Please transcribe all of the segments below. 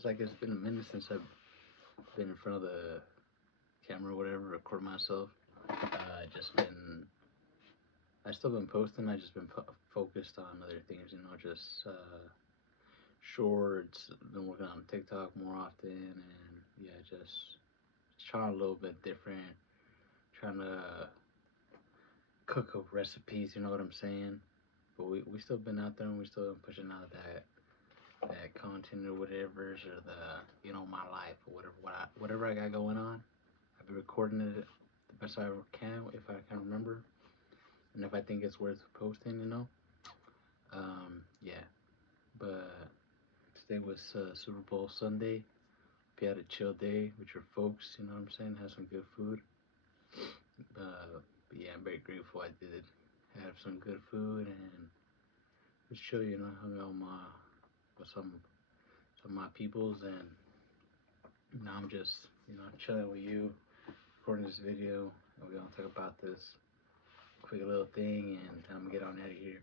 feels like it's been a minute since I've been in front of the camera or whatever, record myself. Just been, I still been posting. I just been focused on other things, just shorts. Been working on TikTok more often, and yeah, just trying a little bit different. Trying to cook up recipes. You know what I'm saying? But we still been out there and we still been pushing out that content or whatever, or my life or whatever I got going on. I've been recording it the best I ever can if I can remember, and if I think it's worth posting. Yeah. But today was Super Bowl Sunday. If you had a chill day with your folks, you know what I'm saying, have some good food. But yeah, I'm very grateful I did have some good food and just chill. Hung out with some of my peoples, and now I'm just chilling with you, recording this video, and we're gonna talk about this quick little thing, and then I'm gonna get on out of here.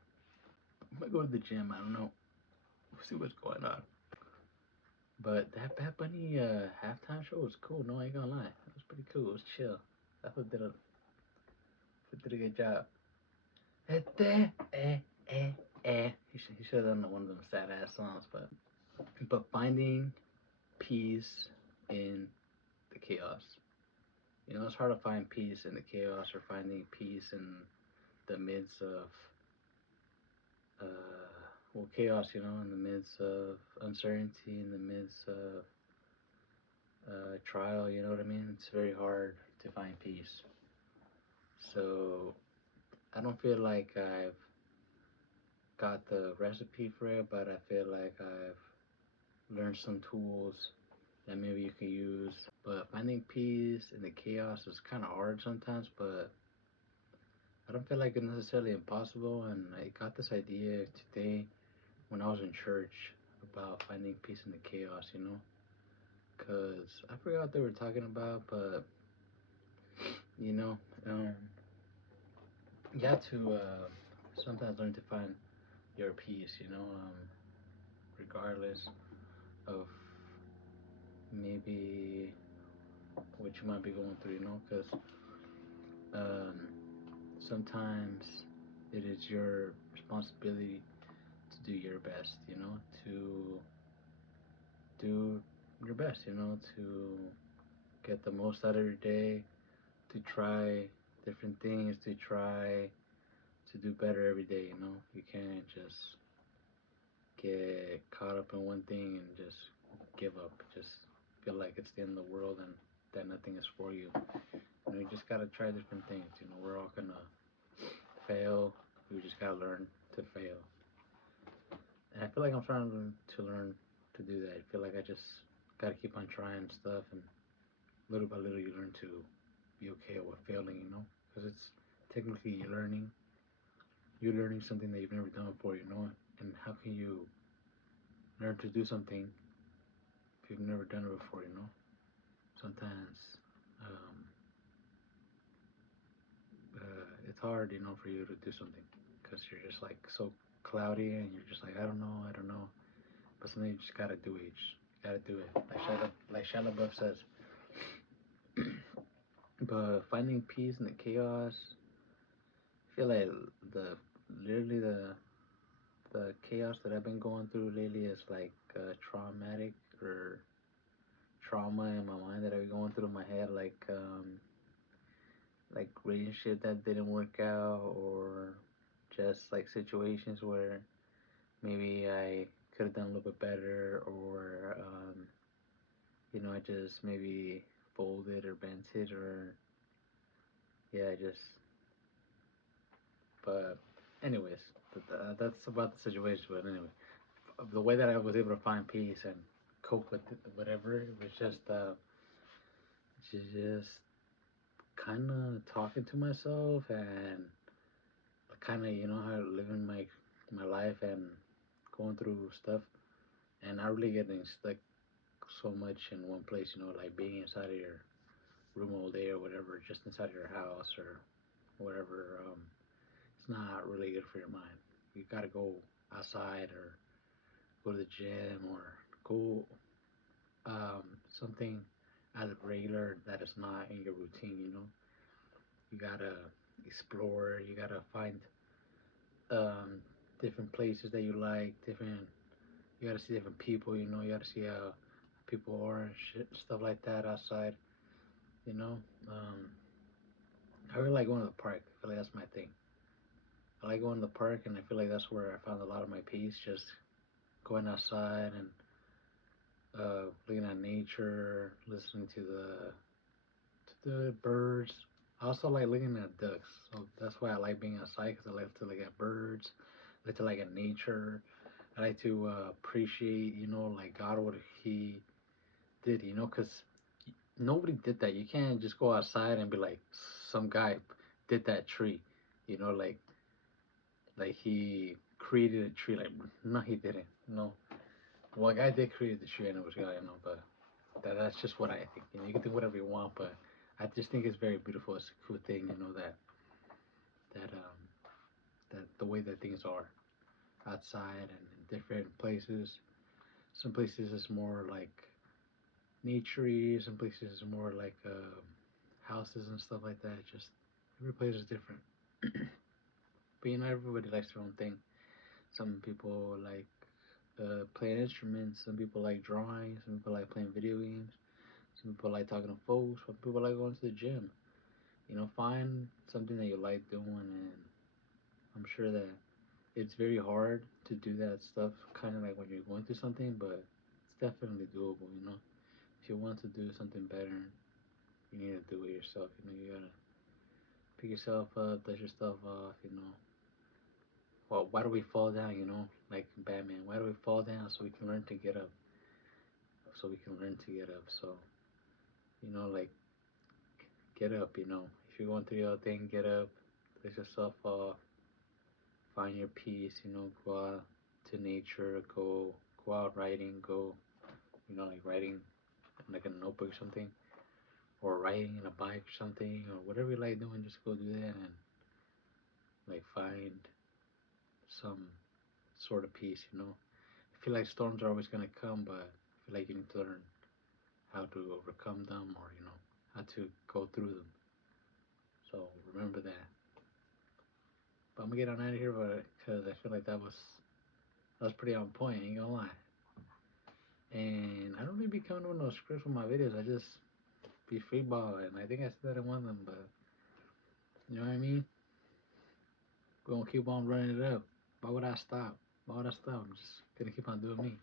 I might go to the gym. I don't know. We'll see what's going on. But that Bad Bunny halftime show was cool. No, I ain't gonna lie. It was pretty cool. It was chill. I thought did a good job. He should have done one of them sad ass songs, but finding peace in the chaos. It's hard to find peace in the chaos or finding peace in the midst of chaos. In the midst of uncertainty, in the midst of trial. You know what I mean? It's very hard to find peace. So I don't feel like I've got the recipe for it, but I feel like I've learned some tools that maybe you can use. But finding peace in the chaos is kind of hard sometimes, but I don't feel like it's necessarily impossible. And I got this idea today when I was in church about finding peace in the chaos. Because I forgot what they were talking about, but you know, um, you have to sometimes learn to find your peace, regardless of maybe what you might be going through, because um, sometimes it is your responsibility to do your best, to do your best, to get the most out of your day, to try different things, to try to do better every day. You can't just get caught up in one thing and just give up, just feel like it's the end of the world and that nothing is for you. You just gotta try different things. We're all gonna fail. We just gotta learn to fail. And I feel like I'm trying to learn to do that. I feel like I just gotta keep on trying stuff, and little by little you learn to be okay with failing, because it's technically you're learning. You're learning something that you've never done before. And how can you learn to do something if you've never done it before? Sometimes um, it's hard, for you to do something because you're just like so cloudy and you're just like, I don't know. But something you just gotta do it. You just gotta do it. Like Shia LaBeouf says. But finding peace in the chaos, I feel like literally the chaos that I've been going through lately is like traumatic or trauma in my mind that I've been going through in my head, like relationship that didn't work out, or just like situations where maybe I could have done a little bit better, or I just maybe folded or bent it, or yeah, just. But anyways, that's about the situation. But anyway, the way that I was able to find peace and cope with whatever it was just kind of talking to myself and kind of how living my life and going through stuff and not really getting stuck so much in one place, like being inside of your room all day or whatever, just inside of your house or whatever. It's not really good for your mind. You gotta go outside or go to the gym or go something as regular that is not in your routine. You gotta explore. You gotta find um, different places that you like. Different. You gotta see different people. You gotta see how people are and shit, stuff like that outside. You know. Um, I really like going to the park. I feel like that's my thing. I like going to the park, and I feel like that's where I found a lot of my peace. Just going outside and looking at nature, listening to the birds. I also like looking at ducks, so that's why I like being outside because I like to look at birds. I like to look at nature. I like to appreciate, like God what He did, because nobody did that. You can't just go outside and be like, some guy did that tree, like he created a tree. Like, no, he didn't. No, well, a guy did create the tree, and it was God, but that's just what I think. You can do whatever you want, but I just think it's very beautiful. It's a cool thing, that the way that things are outside and in different places. Some places is more like naturey. Some places is more like houses and stuff like that. Just every place is different. But everybody likes their own thing. Some people like playing instruments. Some people like drawing. Some people like playing video games. Some people like talking to folks. Some people like going to the gym. Find something that you like doing, and I'm sure that it's very hard to do that stuff, kind of like when you're going through something, but it's definitely doable. If you want to do something better, you need to do it yourself. You gotta pick yourself up, dust yourself off. Well, why do we fall down? Like Batman, why do we fall down? So we can learn to get up. So we can learn to get up. So like get up. If you're going through your thing, get up, dust yourself off, find your peace. Go out to nature, go out writing, go like writing like in a notebook or something, or riding in a bike or something, or whatever you like doing, just go do that and like find some sort of peace. I feel like storms are always gonna come, but I feel like you need to learn how to overcome them, or how to go through them. So remember that. But I'm gonna get on out of here, but because I feel like that was pretty on point. Ain't gonna lie. And I don't really be coming with no scripts for my videos. I just be freeballing. I think I said that in one of them, but you know what I mean. We're gonna keep on running it up. Why would I stop? Why would I stop? I'm just gonna keep on doing me.